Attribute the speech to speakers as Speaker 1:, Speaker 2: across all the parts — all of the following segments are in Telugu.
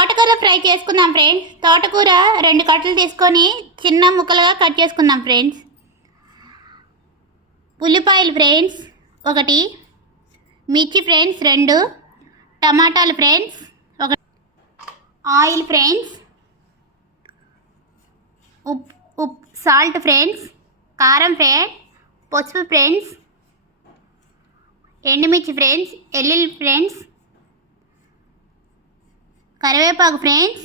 Speaker 1: తోటకూర ఫ్రై చేసుకుందాం ఫ్రెండ్స్. తోటకూర రెండు కట్టలు తీసుకొని చిన్న ముక్కలుగా కట్ చేసుకుందాం ఫ్రెండ్స్. ఉల్లిపాయలు ఫ్రెండ్స్ ఒకటి. మిర్చి ఫ్రెండ్స్ రెండు. టమాటాలు ఫ్రెండ్స్ ఒక. Oil friends. ఉప్ ఉప్ సాల్ట్ ఫ్రెండ్స్. కారం ఫ్రెండ్స్ పసుపు ఫ్రెండ్స్. ఎండుమిర్చి ఫ్రెండ్స్ ఎల్లుల్లి ఫ్రెండ్స్. కరివేపాకు ఫ్రెండ్స్.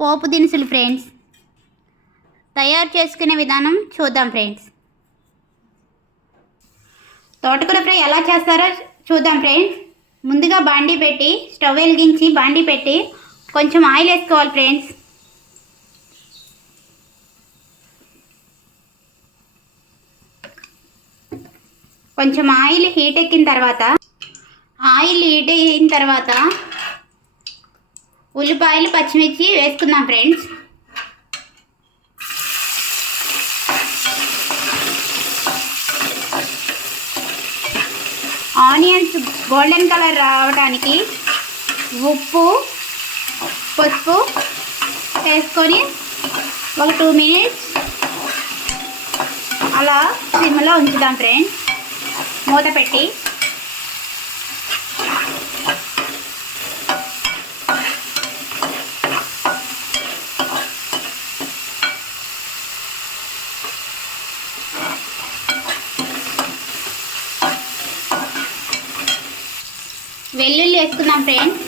Speaker 1: పోపు దినుసులు ఫ్రెండ్స్. తయారు చేసుకునే విధానం చూద్దాం ఫ్రెండ్స్. తోటకూర ఫ్రై ఎలా చేస్తారో చూద్దాం ఫ్రెండ్స్. ముందుగా బాండీ పెట్టి స్టవ్ వెలిగించి బాండీ పెట్టి కొంచెం ఆయిల్ వేసుకోవాలి ఫ్రెండ్స్. కొంచెం ఆయిల్ హీట్ ఎక్కిన తర్వాత ఆయిల్ హీట్ అయిన తర్వాత ఉల్లిపాయలు పచ్చిమిర్చి వేసుకుందాం ఫ్రెండ్స్. ఆనియన్స్ గోల్డెన్ కలర్ రావడానికి ఉప్పు పసుపు వేసుకొని ఒక టూ మినిట్స్ అలా సిమ్లో ఉంచుదాం ఫ్రెండ్స్. మూత పెట్టి వెల్లుల్లి వేసుకుందాం ఫ్రెండ్స్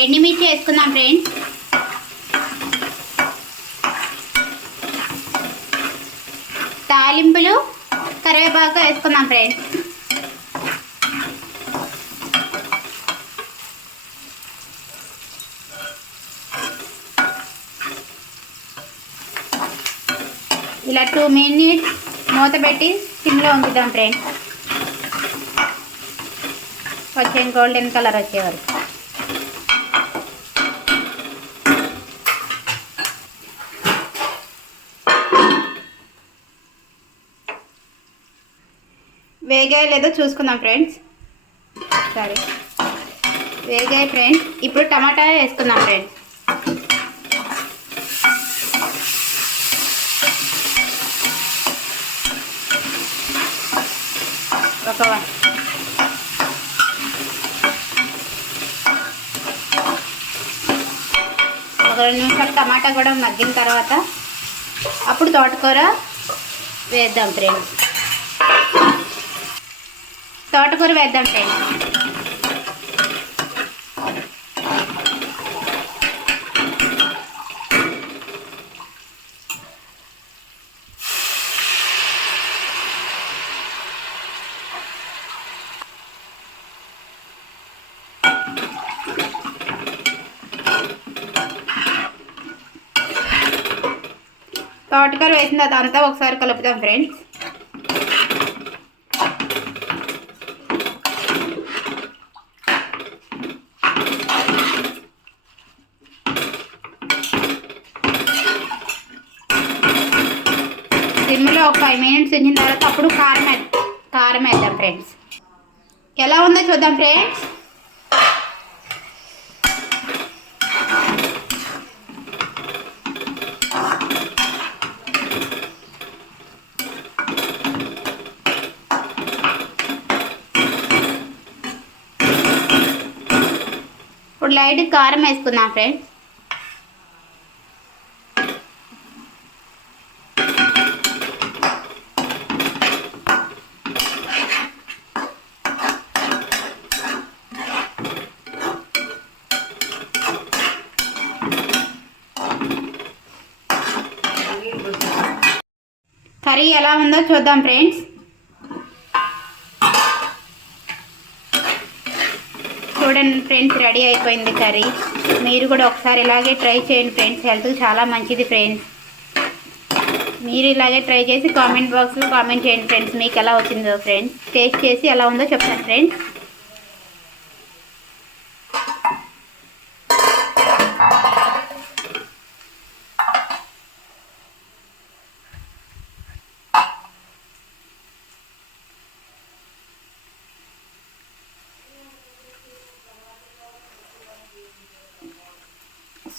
Speaker 1: ఎండుమిర్చి వేసుకుందాం ఫ్రెండ్స్ తాలింపులు కరివేపాకు వేసుకుందాం ఫ్రెండ్స్ ఇలా టూ మినిట్స్ మూత పెట్టి సిమ్లో ఉంచుతాం ఫ్రెండ్స్. కొంచెం గోల్డెన్ కలర్ వచ్చే వరకు వేగాయ లేదో చూసుకుందాం ఫ్రెండ్స్. సరే. వేగాయ ఫ్రెండ్స్. ఇప్పుడు టమాటా వేసుకుందాం ఫ్రెండ్స్. ఒక ఒక రెండు నిమిషాలు టమాటా కూడా మగ్గిన తర్వాత అప్పుడు తోటకూర వేద్దాం ఫ్రెండ్స్ తోటకూర వేద్దాం ఫ్రెండ్స్ తోటకూర వేసిన తర్వాత అంతా ఒకసారి కలుపుదాం ఫ్రెండ్స్ సిమ్లో ఒక ఫైవ్ మినిట్స్ ఉంచిన తర్వాత అప్పుడు కారం వేద్దాం కారం వేద్దాం ఫ్రెండ్స్ ఎలా ఉందో చూద్దాం ఫ్రెండ్స్ ఇప్పుడు లైట్ కారం వేసుకుందాం ఫ్రెండ్స్ కర్రీ ఎలా ఉందో చూద్దాం ఫ్రెండ్స్ చూడండి ఫ్రెండ్స్ రెడీ అయిపోయింది కర్రీ. మీరు కూడా ఒకసారి ఇలాగే ట్రై చేయండి ఫ్రెండ్స్. హెల్త్ చాలా మంచిది ఫ్రెండ్స్. మీరు ఇలాగే ట్రై చేసి కామెంట్ బాక్స్లో కామెంట్ చేయండి ఫ్రెండ్స్ మీకు ఎలా వచ్చిందో ఫ్రెండ్స్. టేస్ట్ చేసి ఎలా ఉందో చెప్తాను ఫ్రెండ్స్.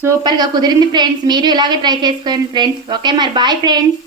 Speaker 1: సూపర్గా కుదిరింది ఫ్రెండ్స్. మీరు ఇలాగే ట్రై చేసుకోండి ఫ్రెండ్స్. ఓకే మరి బాయ్ ఫ్రెండ్స్.